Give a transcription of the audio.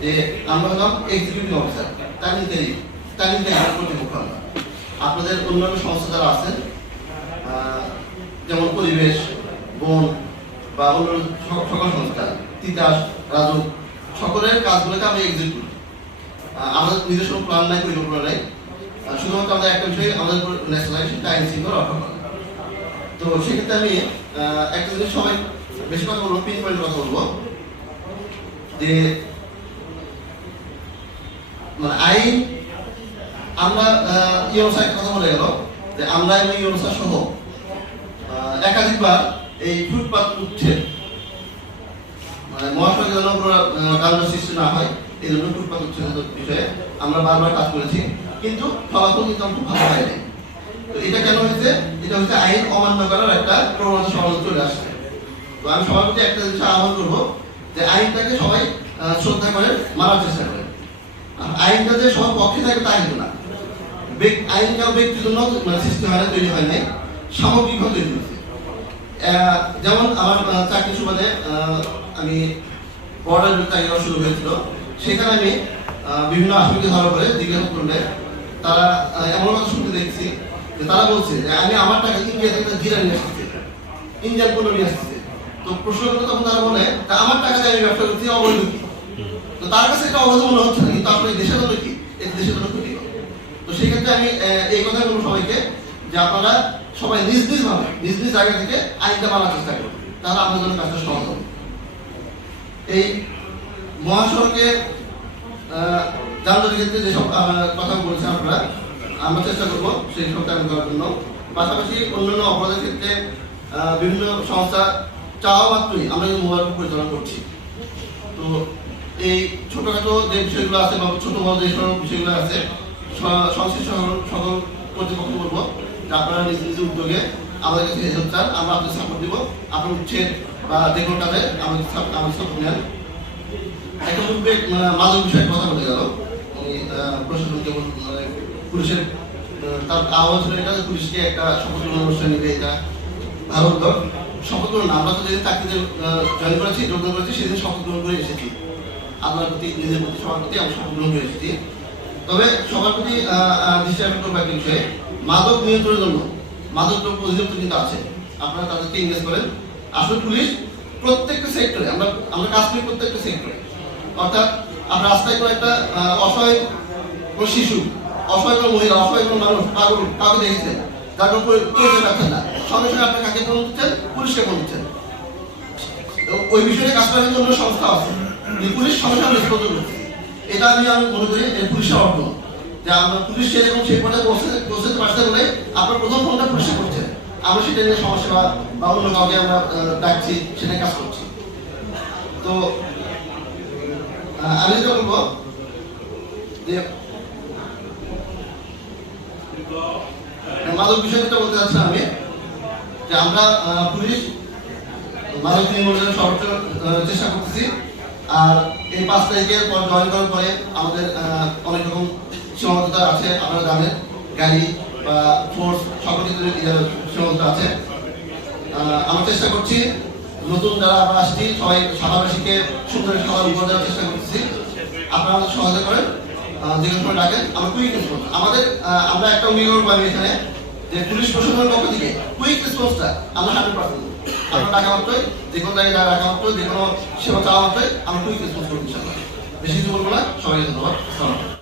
যে আমরা হলাম এক্সিকিউটিভ অফিসার তালিমকারী তালিমকারী কর্তৃপক্ষ আমরা আপনাদের অন্যান্য সংস্থা যারা আছেন যেমন পরিবেশ, বন বা সক- সকল সংস্থা, তিতাস রাজক সকলের কাজগুলোকে আমরা এক্সিকিউট করি। আমাদের নিজস্ব প্ল্যান নাই, পরিকল্পনা নাই। শুধুমাত্র আমাদের একটা বিষয়, আমাদের ন্যাশনালাইজেশন টাইম শৃঙ্খলা রক্ষা করা। তো সেক্ষেত্রে আমি একটা জিনিস সবাই বেশি কথা বলব পিন পয়েন্ট কথা বলব, যে মানে আইন, আমরা ইউনোসাইড কথা বলে গেল যে আমরা এবং ইউনোসা সহ একাধিকবার এই ফুটপাত উঠছে। মানে মহাসড়কে যেন কারণ সৃষ্টি না হয়, এই জন্য ফুটপাত উচ্ছেদের বিষয়ে। আমরা বারবার কাজ করেছি, কিন্তু ফলাফল কিন্তু আমরা ভালো হয়নি। তো এটা কেন হয়েছে? এটা হচ্ছে আইন অমান্য করার একটা প্রবণতা সমাজ চলে আসছে। তো আমি সবার প্রতি একটা জিনিস আহ্বান করব যে আইনটাকে সবাই শ্রদ্ধা করে, মানার চেষ্টা করে। আইনটা যে সবার পক্ষে থাকে তা কিন্তু না। আইন কারও ব্যক্তির জন্য মানে সৃষ্টি হয় না, তৈরি হয় নাই, সামগ্রিকভাবে তৈরি হয়েছে। যেমন আমার চাকরি সুবাদে আমি বর্ডার চাকরি করা শুরু হয়েছিল। সেখানে আমি বিভিন্ন আসামিকে ধরা করে জিজ্ঞাসা করলে তারা এমন কথা শুনতে দেখছি যে তারা বলছে যে আমি আমার টাকা ইন্ডিয়া থেকে জিরা নিয়ে আসছি, ইন্ডিয়ান পণ্য নিয়ে আসছে। তো প্রশ্ন তখন তারা বলে, তা আমার টাকা দিয়ে আমি ব্যবসা করছি, অবৈধ কি? তার কাছে এটা অবৈধ মনে হচ্ছে না, কিন্তু আপনার দেশের জন্য কি? এই দেশের জন্য ক্ষতি তো সেই ক্ষেত্রে আমি এই কথা বলব সবাইকে যে আপনারা সবাই নিজ নিজ ভাবে, নিজ নিজ জায়গা থেকে আইনটা মানার চেষ্টা করুন, তাহলে আমাদের জন্য কাজটা সহজ হবে। এই মহাসড়কে যানজটের ক্ষেত্রে যেসব কথা বলছেন আপনারা, আমরা চেষ্টা করব সেই সব কাজ করার জন্য। পাশাপাশি অন্যান্য অপরাধের ক্ষেত্রে বিভিন্ন সংস্থা চাওয়া মাত্রই আমরা কিন্তু মোবাইল পরিচালনা করছি। তো এই ছোটখাটো যে বিষয়গুলো আছে বা ছোট বড় যে বিষয়গুলো আছে সংশ্লিষ্ট সকল- কর্তৃপক্ষ বলব যে আপনারা নিজ নিজ উদ্যোগে আমাদের কাছে হেল্প চান। আমরা আপনাদের সাপোর্ট দিব। আপনার উচ্ছেদ বা যে কোনো কাজে আমাদের আমাদের সাপোর্ট নেন। একটা পূর্বে মাদক বিষয়ে কথা বলে গেল। উনি প্রশাসনকে মানে পুলিশের তার আহ্বান ছিল এটা, পুলিশকে একটা শপথ অনুষ্ঠান নিবে এটা ভালো উদ্যোগ শপথ গ্রহণ, আমরা তো যেদিন চাকরিতে জয়েন করেছি, যোগদান করেছি, সেদিন শপথ গ্রহণ করে এসেছি। আপনার প্রতি নিজের প্রতি সবার প্রতি আমি শপথ গ্রহণ করে এসেছি। তবে সবার প্রতি দৃষ্টি আকর্ষণ করব বিষয়ে মাদক নিয়ন্ত্রণের জন্য, মাদক দ্রব্য অধিদপ্তর কিন্তু আছে। আপনারা তাদেরকে ইংরেজ করেন। আসলে পুলিশ প্রত্যেকটা সেক্টরে আমরা আমরা কাজ করি প্রত্যেকটা সেক্টরে অর্থাৎ আমরা রাস্তায় কোনো একটা অসহায় কোনো শিশু, অসহায় কোনো মহিলা, অসহায় কোনো মানুষ পাগল কাউকে দেখেছেন যার কোনো পরিচয় পাচ্ছেন না। সঙ্গে সঙ্গে আপনি কাকে ফোন দিচ্ছেন? পুলিশকে ফোন দিচ্ছেন ওই বিষয়ে কাজ করার জন্য সংস্থা আছে পুলিশ সঙ্গে সঙ্গে রেসপন্স করছে এটা আমি আমি মনে করি পুলিশের অর্থ। যে আমরা পুলিশ সেরকম সেই পর্যায়ে পৌঁছে পৌঁছতে পারছে বলে আপনার প্রথম ফোনটা পুলিশে করছে। আমরা সেটা নিয়ে সমস্যা বা অন্য কাউকে আমরা ডাকছি সেটা কাজ করছি। তো আমি যেটা বলব, যে মাদক বিষয়ে যেটা বলতে চাচ্ছি আমি যে আমরা পুলিশ মাদক নির্মূলনের সর্বোচ্চ চেষ্টা করতেছি। আর এই পাঁচ তারিখের পর জয়েন করার পরে আমাদের অনেক রকম সীমাবদ্ধতা আছে, আপনারা জানেন। গাড়ি বা ফোর্স সকল ক্ষেত্রে সীমাবদ্ধতা আছে। আমরা চেষ্টা করছি, নতুন যারা আমরা আসছি, সবাই সাদাবাসীকে সুন্দর সবার উপর দেওয়ার চেষ্টা করতেছি। আপনারা আমাদের সহায়তা করেন যে কোনো সময় ডাকেন, আমরা কুইক আমাদের আমরা একটা অঙ্গীকার পাবি এখানে। পুলিশ প্রশাসনের পক্ষ থেকে কুইক রেসপন্সটা আমরা হান্ড্রেড পার্সেন্ট আমরা টাকা মাত্রই যে কোনো জায়গায় টাকা মাত্রই যে কোনো সেবা চাওয়া মাত্রই আমরা কুইক রেসপন্স করব বেশি কিছু বলব না, সবাইকে ধন্যবাদ।